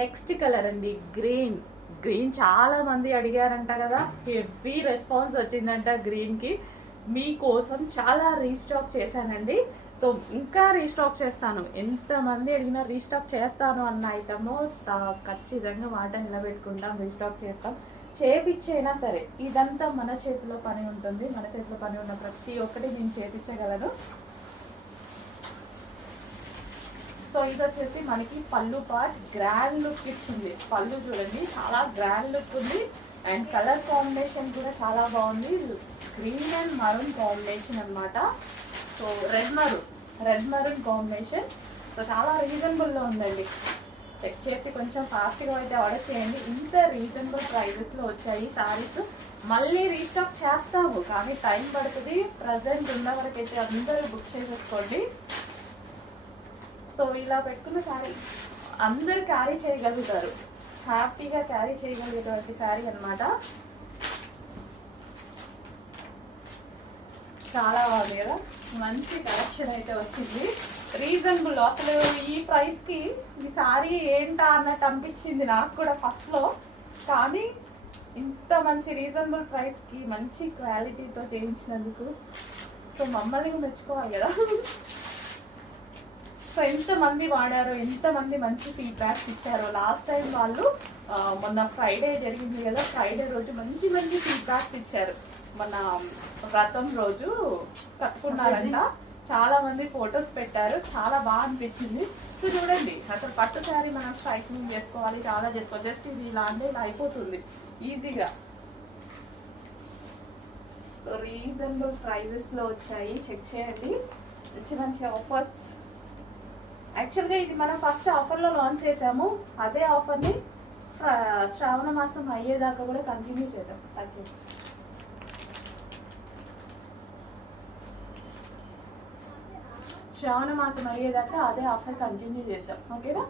Next colour అండి green. Green చాలా మంది అడిగారంట కదా, హెవీ రెస్పాన్స్ వచ్చిందంట గ్రీన్కి. మీకోసం చాలా రీస్టాక్ చేశానండి. సో ఇంకా రీస్టాక్ చేస్తాను, ఎంతమంది అడిగినా రీస్టాక్ చేస్తాను అన్న ఐటము ఖచ్చితంగా మాట నిలబెట్టుకుంటాం, రీస్టాక్ చేస్తాం. చేపిచ్చైనా సరే ఇదంతా మన చేతిలో పని ఉంటుంది. మన చేతిలో పని ఉన్న ప్రతి ఒక్కటి నేను చేపించగలను. సో ఇది వచ్చేసి మనకి పళ్ళు పార్ట్ గ్రాండ్ లుక్ ఇచ్చింది. పళ్ళు చూడండి చాలా గ్రాండ్ లుక్ ఉంది. అండ్ కలర్ కాంబినేషన్ కూడా చాలా బాగుంది. గ్రీన్ అండ్ మరూన్ కాంబినేషన్ అనమాట. So red maroon combination. So చాలా రీజనబుల్లో ఉందండి. చెక్ చేసి కొంచెం ఫాస్ట్గా అయితే ఆర్డర్ చేయండి. ఇంత రీజనబుల్ ప్రైజెస్లో వచ్చాయి శారీస్. మళ్ళీ రీస్టాక్ చేస్తాము కానీ టైం పడుతుంది. ప్రజెంట్ ఉన్న వరకైతే అందరూ బుక్ చేసేసుకోండి. సో ఇలా పెట్టుకున్న శారీ అందరూ క్యారీ చేయగలుగుతారు, హ్యాపీగా క్యారీ చేయగలిగేటువంటి శారీ అనమాట. చాలా బాగుంది కదా, మంచి కలెక్షన్ అయితే వచ్చింది. రీజనబుల్, అసలు ఈ ప్రైస్కి ఈ శారీ ఏంటా అన్నట్టు అనిపించింది నాకు కూడా ఫస్ట్లో. కానీ ఇంత మంచి రీజనబుల్ ప్రైస్కి మంచి క్వాలిటీతో చేయించినందుకు సో మమ్మల్ని మెచ్చుకోవాలి కదా. సో ఎంతమంది వాడారో, ఎంతమంది మంచి ఫీడ్బ్యాక్స్ ఇచ్చారో. లాస్ట్ టైం వాళ్ళు మొన్న ఫ్రైడే జరిగింది కదా, ఫ్రైడే రోజు మంచి మంచి ఫీడ్బ్యాక్స్ ఇచ్చారు. మన వ్రతం రోజు కట్టుకున్నారంట, చాలా మంది ఫొటోస్ పెట్టారు, చాలా బాగా అనిపించింది. సో చూడండి, అసలు పట్టు శారీ మనం స్ట్రైకింగ్ చేసుకోవాలి, చాలా చేసుకోవాలి. జస్ట్ ఇది ఇలా అంటే ఇలా అయిపోతుంది ఈజీగా. సో రీజనబుల్ ప్రైజెస్లో వచ్చాయి, చెక్ చేయండి. మంచి మంచి ఆఫర్స్. యాక్చువల్గా ఇది మనం ఫస్ట్ ఆఫర్లో లాంచ్ చేసాము. అదే ఆఫర్ని శ్రావణ మాసం అయ్యేదాకా కూడా కంటిన్యూ చేద్దాం. శ్రావణ మాసం అయ్యేదాకా అదే ఆఫర్ కంటిన్యూ చేద్దాం, ఓకేనా.